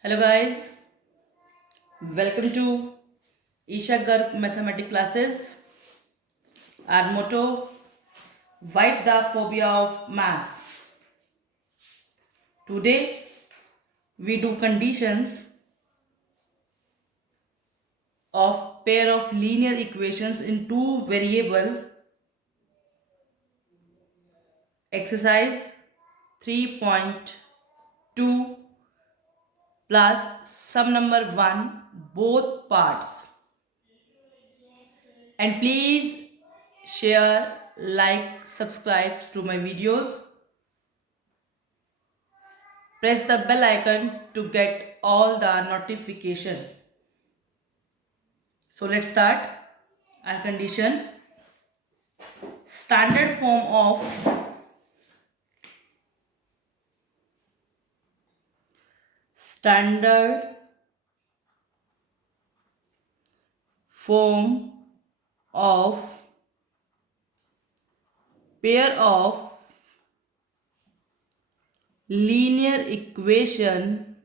Hello guys, welcome to Isha Garg Mathematics classes. Our motto: Wipe the phobia of maths. Today we do conditions of pair of linear equations in two variable exercise 3.2 plus sum number 1 both parts. And please share, like, subscribe to my videos. Press the bell icon to get all the notification. So let's start our condition. Standard form of standard form of pair of linear equation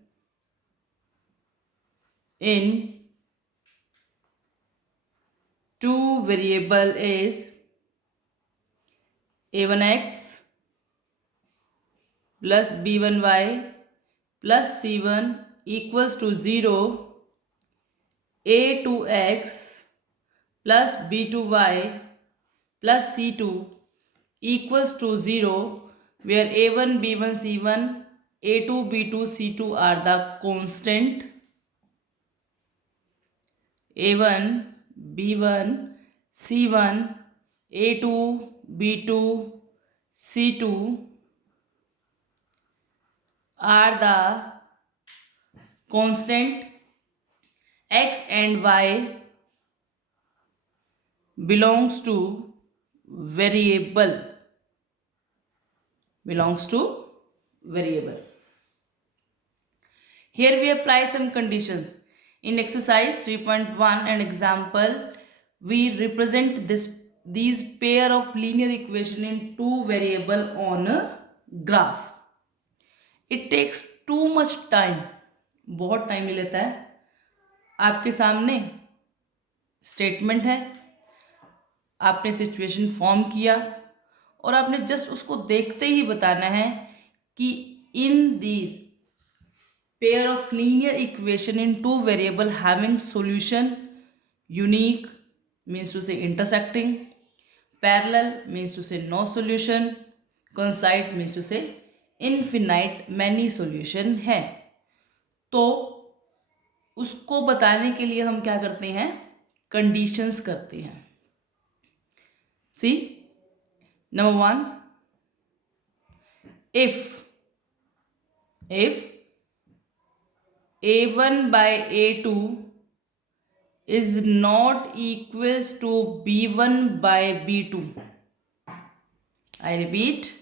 in two variable is a1x plus b1y plus c1 equals to 0, a2x plus b2y plus c2 equals to 0, where a1 b1 c1 a2 b2 c2 are the constant. a1 b1 c1 a2 b2 c2 are the constant. X and y belongs to variable belongs to variable. Here we apply some conditions. In exercise 3.1 and example, we represent these pair of linear equation in two variable on a graph. It takes too much time. बहुत time ले लेता है. आपके सामने statement है, आपने situation form किया और आपने जस्ट उसको देखते ही बताना है कि in these pair of linear equation in two variable having solution, unique means to say intersecting, parallel means to say no solution, coincide means to say infinite many solution है. तो उसको बताने के लिए हम क्या करते हैं, कंडीशंस करते हैं. See number 1, if a1 by a2 is not equals to b1 by b2. I repeat,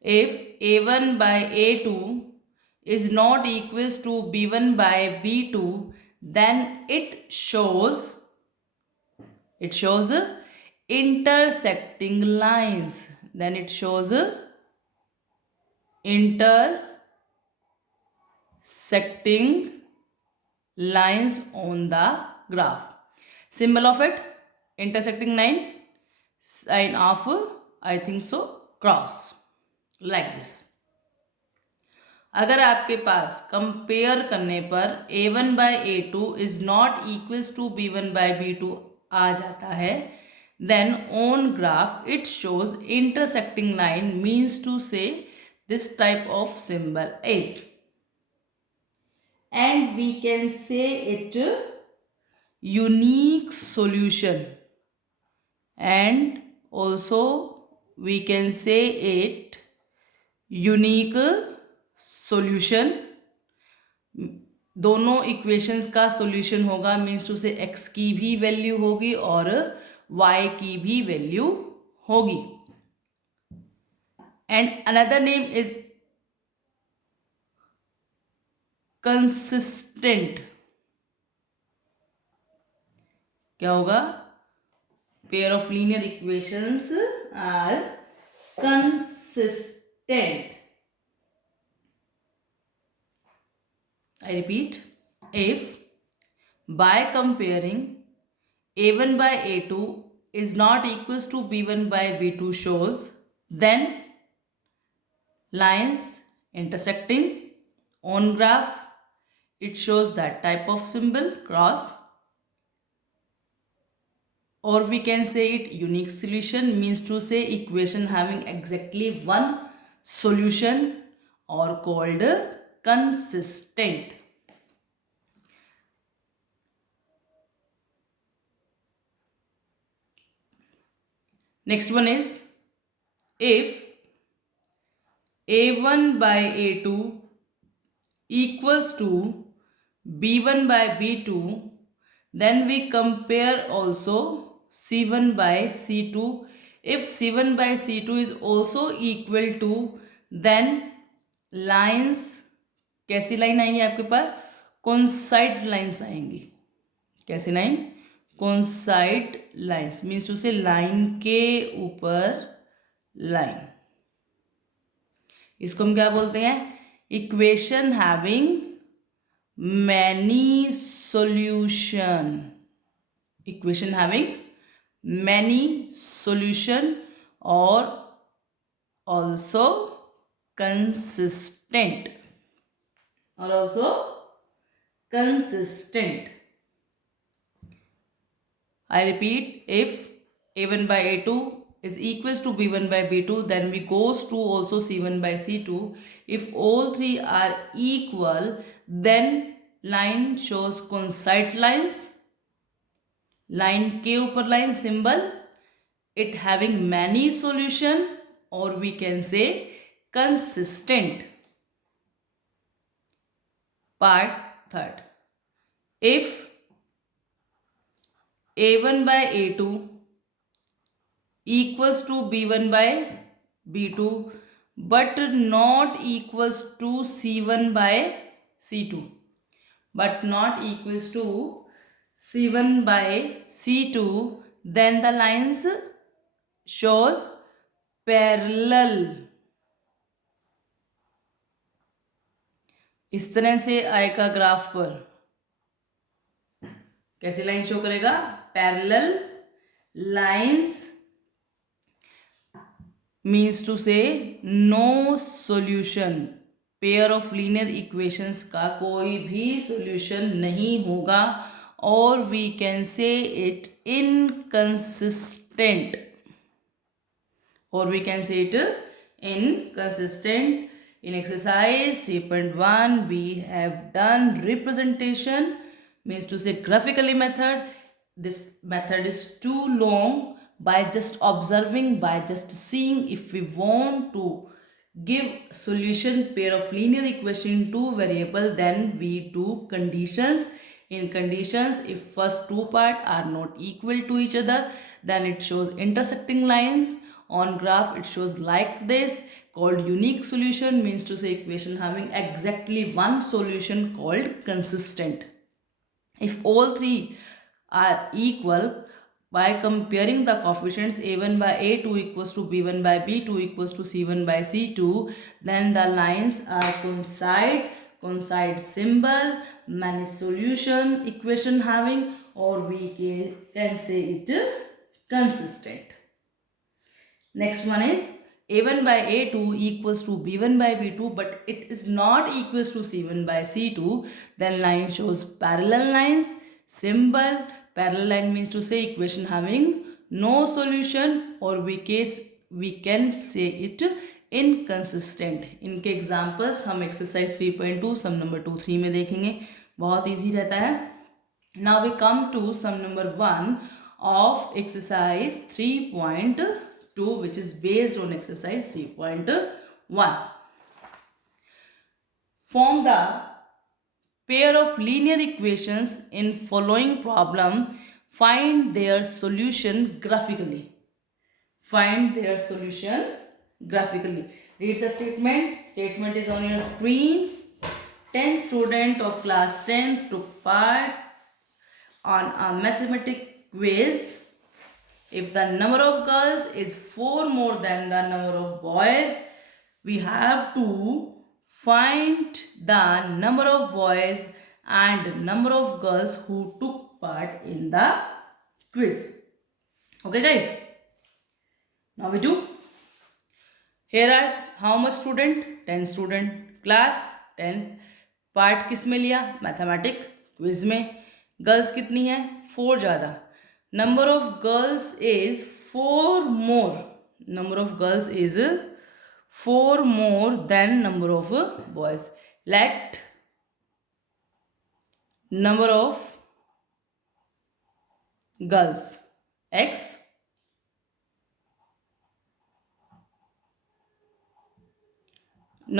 if a1 by a2 is not equals to b1 by b2, then it shows intersecting lines. Then it shows intersecting lines on the graph. Symbol of it, intersecting line, sign of I think so cross, like this. अगर आपके पास compare करने पर a1 by a2 is not equals to b1 by b2 आ जाता है, then on graph it shows intersecting line means to say this type of symbol is. And we can say it unique solution, and also we can say it unique solution. दोनों equations का solution होगा means to say x की भी value होगी और y की भी value होगी. And another name is consistent. क्या होगा, pair of linear equations are consistent. I repeat, if by comparing a1 by a2 is not equals to b1 by b2 shows, then lines intersecting on graph, it shows that type of symbol cross, or we can say it unique solution, means to say equation having exactly one solution, or called consistent. Next one is, if a1 by a2 equals to b1 by b2, then we compare also c1 by c2. If c1 by c2 is also equal to, then lines कैसी line आएंगी आपके पास? Coincide lines आएंगी. कैसी line? Coincide lines, means to say line के ऊपर line. इसको हम क्या बोलते हैं? Equation having many solution. Equation having many solution और also consistent, or also consistent. I repeat, if a1 by a2 is equals to b1 by b2, then we goes to also c1 by c2. If all three are equal, then line shows coincide lines. line के ऊपर line symbol, it having many solution, or we can say consistent. Part third. If a1 by a2 equals to b1 by b2 but not equals to c1 by c2, but not equals to c1 by c2, then the lines shows parallel. इस तरह से आएगा graph पर. कैसी line show करेगा? Parallel lines, means to say no solution. Pair of linear equations का कोई भी सॉल्यूशन नहीं होगा, और we can say it inconsistent, or we can say it inconsistent. In exercise 3.1 we have done representation, means to say graphically method. This method is too long. By just observing, by just seeing, if we want to give solution pair of linear equation in two variable, then we do conditions. In conditions, if first two part are not equal to each other, then it shows intersecting lines. On graph it shows like this, called unique solution, means to say equation having exactly one solution, called consistent. If all three are equal, by comparing the coefficients a1 by a2 equals to b1 by b2 equals to c1 by c2, then the lines are coincide symbol, many solution, equation having, or we can say it consistent. Next one is a1 by a2 equals to b1 by b2 but it is not equals to c1 by c2, then line shows parallel lines, symbol. Parallel line means to say equation having no solution, or we can say it inconsistent. इनके examples हम exercise 3.2 sum number 2-3 में देखेंगे. बहुत easy रहता है. Now we come to sum number 1 of exercise 3.2, which is based on exercise 3.1. Form the pair of linear equations in following problem. Find their solution graphically. Find their solution graphically. Read the statement. Statement is on your screen. 10 students of class 10 took part on a mathematics quiz. If the number of girls is 4 more than the number of boys, we have to find the number of boys and number of girls who took part in the quiz. Okay guys, now we do. Here are how much student? 10 student. Class 10. Part किस में लिया? Mathematic quiz में. Girls कितनी है? 4 ज़्यादा. Number of girls is 4 more. Number of girls is 4 more than number of boys. Let number of girls x,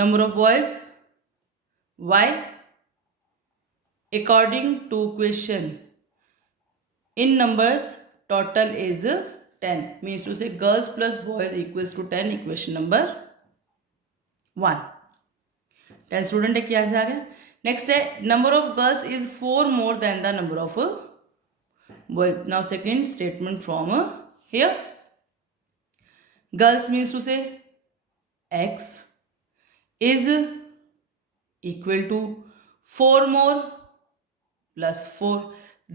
number of boys y, according to question. In numbers total is 10, means to say girls plus boys equals to 10. Equation number 1. 10 student है, क्या से आ गया. Next है number of girls is 4 more than the number of boys. Now second statement from here. Girls means to say x is equal to 4 more plus 4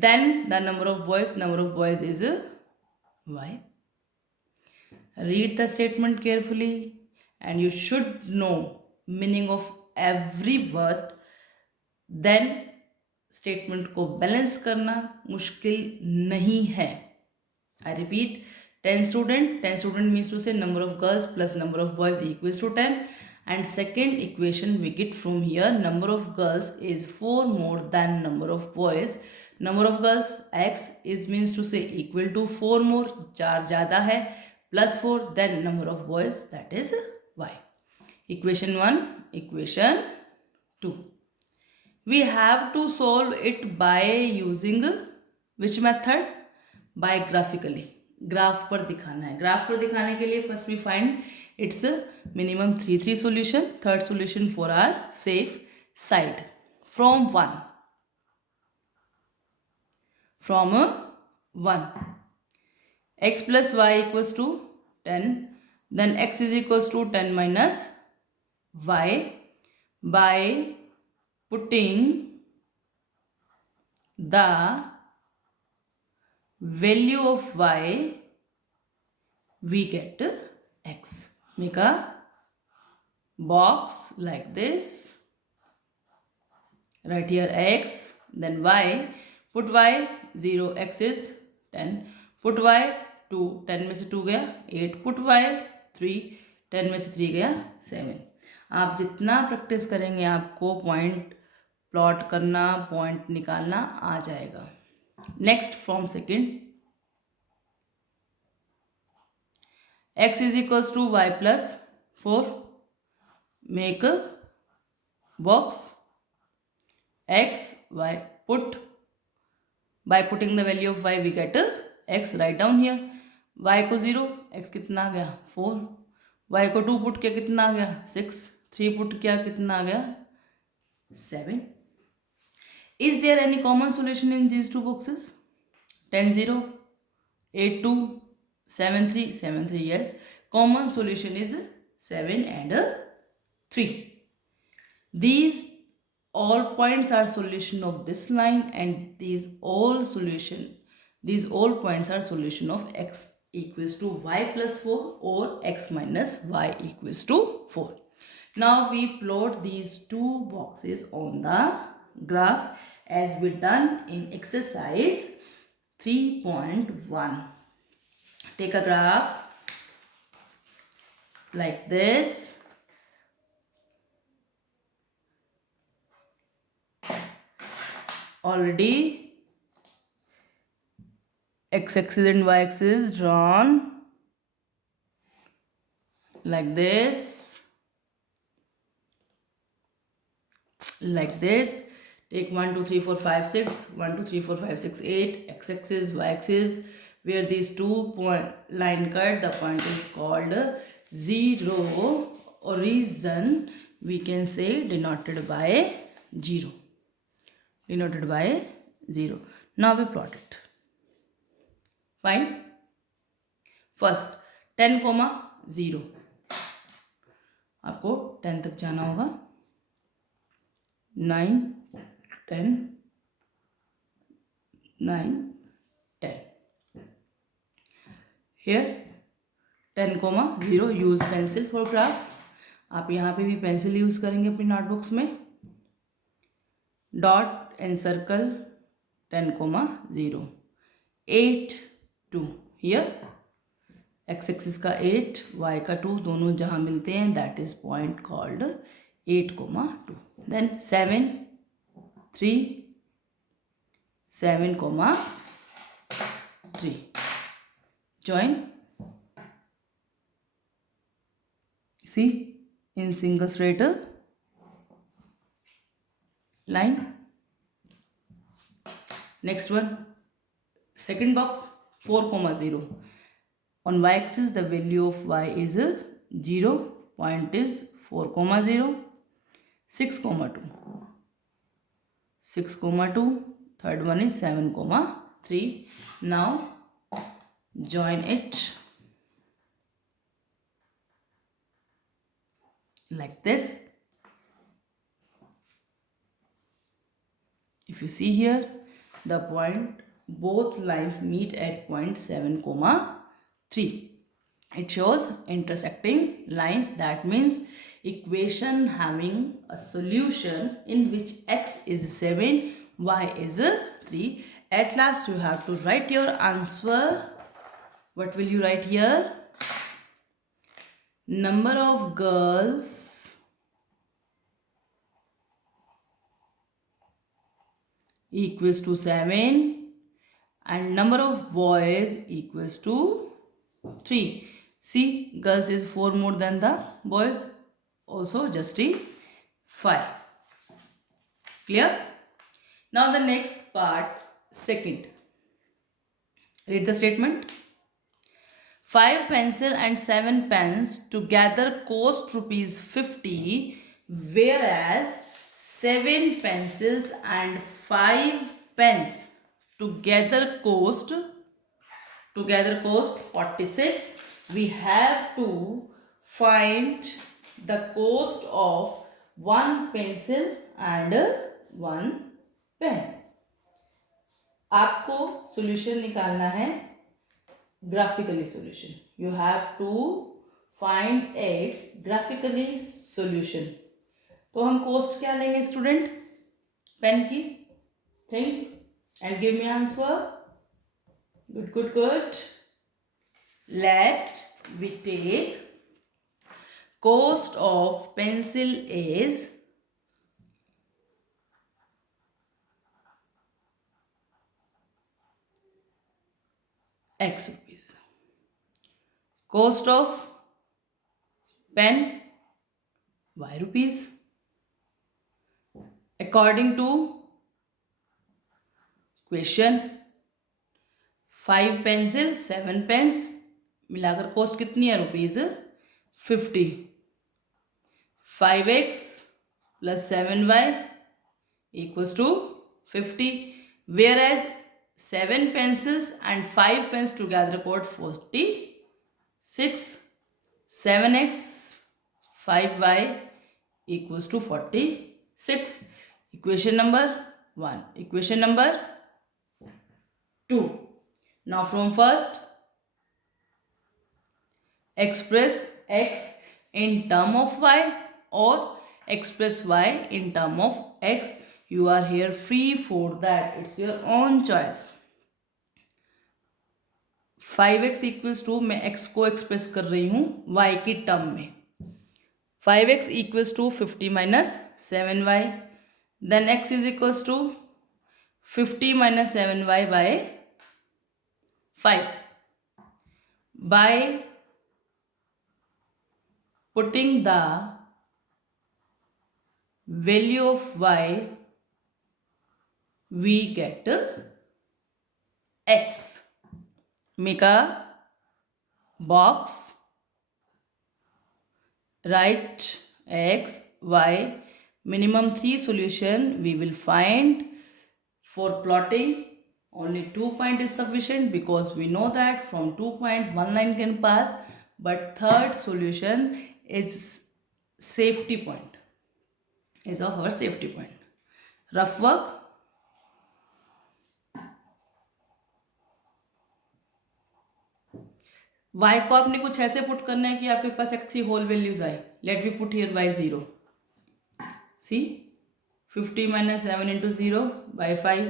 then the number of boys. Number of boys is y. Read the statement carefully and you should know meaning of every word. Then statement को balance करना मुश्किल नहीं है. I repeat, 10 student. 10 student means to say number of girls plus number of boys equals to 10. And second equation we get from here, number of girls is 4 more than number of boys. Number of girls x is means to say equal to 4 more, 4 ज़्यादा है, plus 4 then number of boys, that is y. Equation 1, equation 2. We have to solve it by using which method? By graphically. ग्राफ पर दिखाना है. ग्राफ पर दिखाने के लिए first we find its minimum 3 solution. Third solution for our safe side. From 1 x plus y equals to 10, then x is equals to 10 minus y. By putting the value of y we get x. Make a box like this. Write here x, then y. Put y 0, x is 10. Put y 2, 10 में से 2 गया 8. Put y 3, 10 में से 3 गया 7. आप जितना practice करेंगे आपको पॉइंट प्लॉट करना, पॉइंट निकालना आ जाएगा. Next from second, x is equals to y plus 4. Make a box x, y. Put, by putting the value of y we get x. Write down here. y को 0, x कितना आ गया 4. y को 2 put किया कितना आ गया 6. 3 put किया कितना आ गया 7. Is there any common solution in these two boxes? 10 0, 8 2, 7 3, 7 3. Yes, common solution is 7 and 3. These all points are solution of this line, and these all points are solution of x equals to y plus 4 or x minus y equals to 4. Now we plot these two boxes on the graph as we done in exercise 3.1. Take a graph like this. Already x-axis and y-axis drawn like this. Like this. Take 1 2 3 4 5 6, 1 2 3 4 5 6 8, x-axis, y-axis. Where these two point line cut, the point is called 0. Origin we can say denoted by 0. Denoted by 0. Now we plot it. Fine. First 10, 0. आपको 10 तक जाना होगा. 9, 10, 9, 10. Here 10, 0 use pencil for graph. आप यहाँ पे भी pencil use करेंगे अपनी नोटबुक्स में. Dot and circle 10, 0. 8, 2. Here x axis का 8, वाई का 2, दोनों जहाँ मिलते हैं that is point called 8, 2. Then 7, 3, 7, 3. Join. See, in single straight line. Next one, second box, 4, 0. On y-axis, the value of y is 0. Point is 4, 0. 6, 2. 6, 2. Third one is 7, 3. Now, join it like this. If you see here, the point, both lines meet at point 7, 3. It shows intersecting lines. That means equation having a solution in which x is 7, y is 3. At last you have to write your answer. What will you write here? Number of girls equals to 7 and number of boys equals to 3. See, girls is 4 more than the boys, also justify. Clear? Now the next part, second. Read the statement. 5 pencil and 7 pens together cost rupees 50, whereas 7 pencils and 5 pens together cost 46. We have to find the cost of 1 pencil and 1 pen. आपको solution निकालना है. Graphically solution. You have to find its graphically solution. तो हम cost क्या लेंगे student? Pen की. Think and give me answer. Good. Let we take cost of pencil is x rupees. Cost of pen y rupees. According to question, 5 pencil 7 pens मिलाकर cost कितनी है rupees 50. 5x plus 7y equals to 50, whereas 7 pencils and 5 pens together cost 46. 7x 5y equals to 46. Equation number 1. Equation number 2. Now from first, express x in term of y or express y in term of x. You are here free for that. It's your own choice. 5x equals to, मैं x को express कर रही हूँ y की term में. 5x equals to 50 minus 7y. Then x is equals to 50 minus 7y by 5. By putting the value of y, we get x. Make a box. Write x, y. Minimum 3 solution we will find. For plotting, only 2 point is sufficient because we know that from 2 point 1 line can pass, but third solution is safety point, is of our safety point. Rough work, y को आपने कुछ ऐसे put करना है कि आपके पास x की होल वैल्यूज आए. Let me put here y 0. See 50 minus 7 into 0 by 5,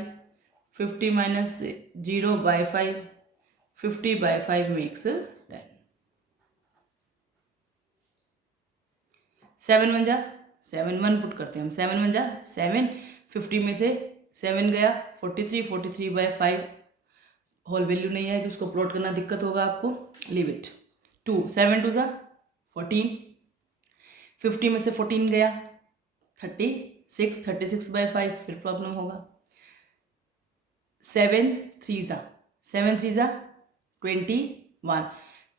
50 minus 0 by 5, 50 by 5 makes 10. 7 1 जा 7 1 पुट करते हैं हम. 7 1 जा 7, 50 में से 7 गया 43, 43 by 5 होल वैल्यू नहीं है कि उसको प्लॉट करना दिक्कत होगा आपको. Leave it. 2 7 2 जा 14, 50 में से 14 गया 36, 36 by 5 फिर प्रॉब्लम होगा. 7 3 जा 7 3 जा 21,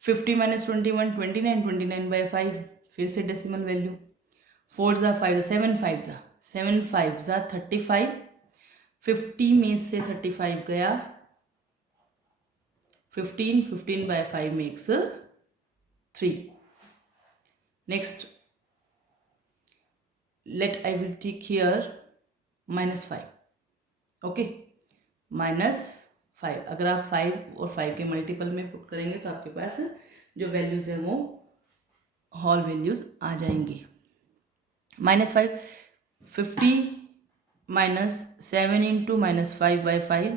50 minus 21 29, 29 by 5 फिर से डेसिमल वैल्यू. 4 जा 5 7 5 जा 7 5 जा 35, 50 में से 35 गया 15, 15 by 5 makes 3. Next, I will take here -5. okay, -5. अगर आप 5 और 5 के मल्टीपल में पुट करेंगे तो आपके पास जो वैल्यूज है वो होल वैल्यूज आ जाएंगी. -5, 50 minus 7 into -5 by 5,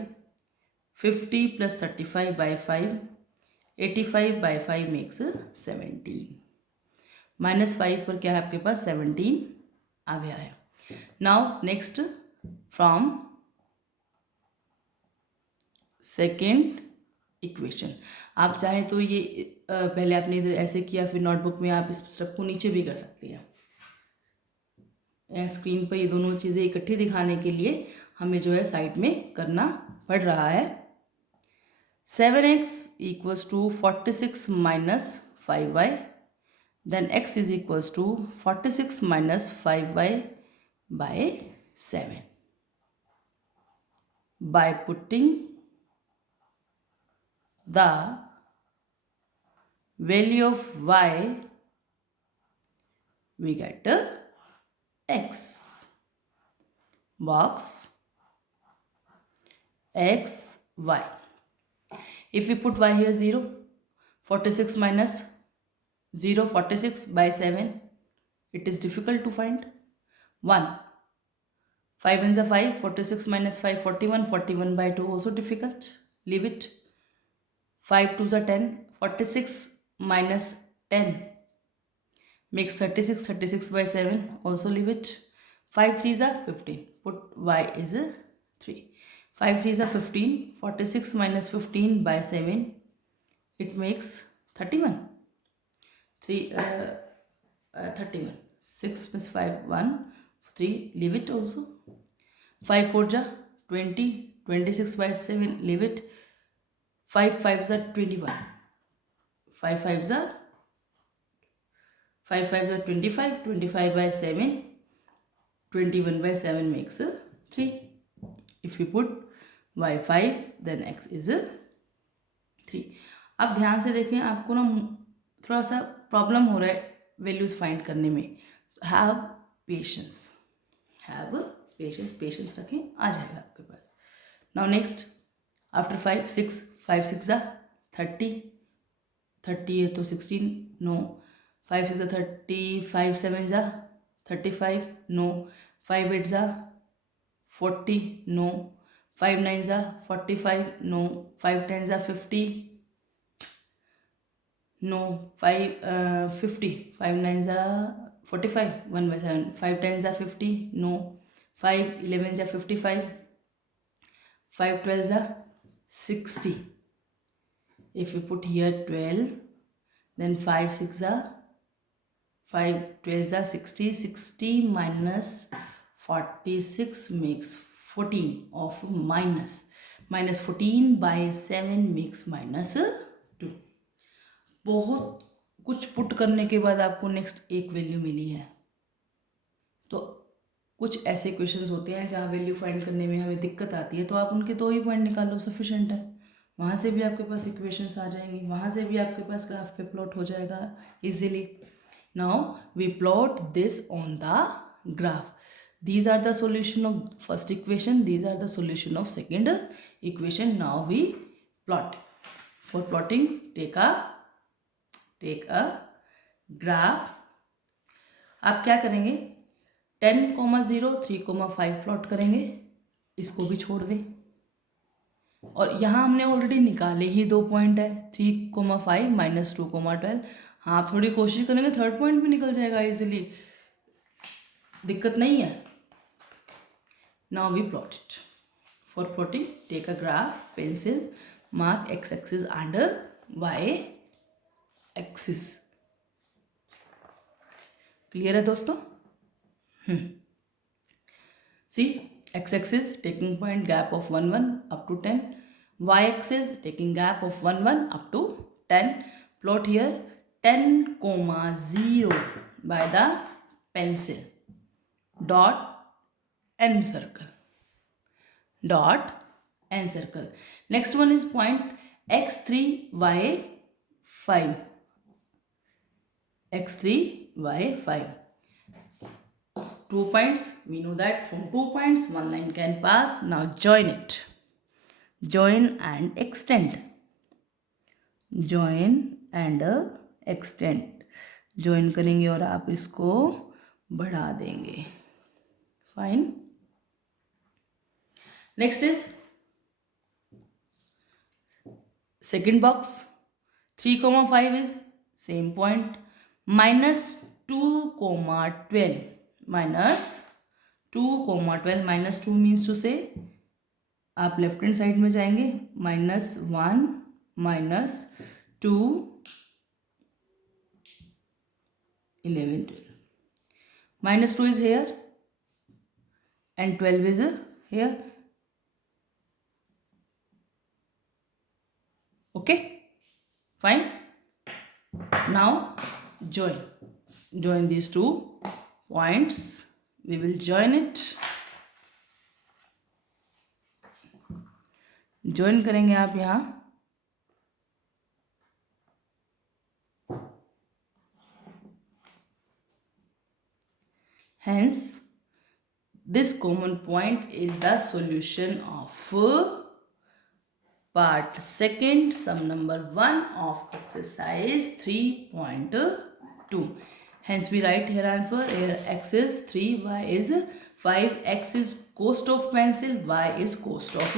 50 plus 35 by 5, 85 by 5 makes 17. -5 पर क्या है आपके पास 17 आ गया है. Now next from second equation. आप चाहें तो ये पहले आपने इधर ऐसे किया, फिर नोटबुक में आप इस स्टेप को नीचे भी कर सकते हैं. स्क्रीन पर ये दोनों चीज़ें इकट्ठी दिखाने के लिए हमें जो है साइड में करना पड़ रहा है. 7x equals to 46 minus 5y, then x is equals to 46 minus 5y by 7. By putting the value of y, we get x. Box x y. If we put y here 0, 46 minus 0, 46 by 7, it is difficult to find. 1, 5 1 is 5, 46 minus 5, 41, 41 by 2 also difficult. Leave it. 5 2 is 10, 46 minus 10 makes 36, 36 by 7 also leave it. 5 3 is 15, put y is 3. 5 3 is 15, 46 minus 15 by 7, it makes 31. 31. 6 plus 5 1, 3, leave it also. 5 4 is 20, 26 by 7, leave it. 5 5 is 21. 5 5 is 25, 25 by 7, 21 by 7 makes 3. If you put y 5, then x is 3. अब ध्यान से देखें, आपको ना थोड़ा सा problem हो रहा है वैल्यूज फाइंड करने में. हैव पेशेंस, पेशेंस रखें, आ जाएगा आपके पास. नाउ नेक्स्ट, आफ्टर 5 6, 5 6 30, 30 है तो 16 no. 5 6 30, 5 7 35 no. 5 8 40 no. 5 9 45 no. 5 10 50 no. 5 50, 5 9 45, 1 by 7. 5 10 50 no. 5 11 55, 5 12 60. If you put here 12, then 5 6 5 12 60, 60 minus 46 makes 14 of minus 14 by 7 makes -2. बहुत कुछ पुट करने के बाद आपको नेक्स्ट एक वैल्यू मिली है. तो कुछ ऐसे क्वेश्चंस होते हैं जहाँ वैल्यू फाइंड करने में हमें दिक्कत आती है, तो आप उनके 2 ही पॉइंट निकालो, सफिशेंट है. वहाँ से भी आपके पास इक्वेशंस आ जाएंगी, वहाँ से भी आपके पास ग्राफ पे प्लॉट हो जाएगा easily. Now we plot this on the graph. These are the solution of first equation, these are the solution of second equation. Now we plot. For plotting, take a graph. आप क्या करेंगे, 10,0, 3,5 plot करेंगे, इसको भी छोड़ दें। और यहाँ हमने ऑलरेडी निकाले ही 2 पॉइंट है, 3,5 माइनस 2,12। हाँ, आप थोड़ी कोशिश करेंगे थर्ड पॉइंट भी निकल जाएगा इजीली, दिक्कत नहीं है। Now we plot it. For plotting, take a graph, pencil, mark x axis and y axis. Clear है दोस्तों? सी, x axis taking point gap of 1 1 up to 10, y axis taking gap of 1 1 up to 10. Plot here 10,0 by the pencil. Dot n circle. Dot n circle. Next one is point x3 y 5. x3 y 5. 2 points, we know that from 2 points one line can pass. Now join it, join and extend, join and extend. join करेंगे और आप इसको बढ़ा देंगे। Fine. Next is second box, 3,5 is same point, -2,12 minus 2,12 minus 2 means to say, आप left hand side में जाएंगे, -1 minus 2 11 12, -2 is here and 12 is here. Okay, fine. Now join these two points. We will join it. join करेंगे आप यहाँ, hence this common point is the solution of part second, sum number 1 of exercise 3.2. Hence we write here answer. Here x is 3, y is 5, x is cost of pencil, y is cost of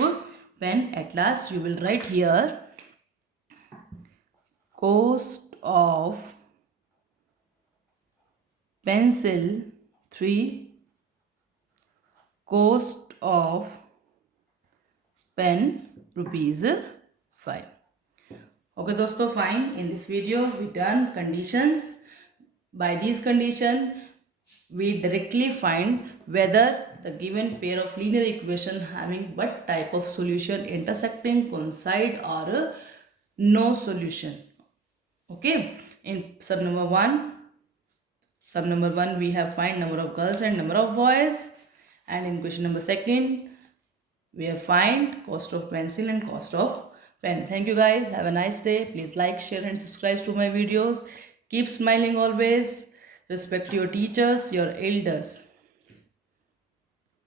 pen. At last you will write here cost of pencil 3, cost of pen rupees 5. Okay दोस्तों, fine. In this video we done conditions. By these conditions we directly find whether the given pair of linear equation having what type of solution, intersecting, coincide or no solution. Okay, in sub number 1 we have find number of girls and number of boys, and in question number 2 we have find cost of pencil and cost of pen. Thank you guys, have a nice day. Please like, share and subscribe to my videos. Keep smiling always. Respect your teachers, your elders.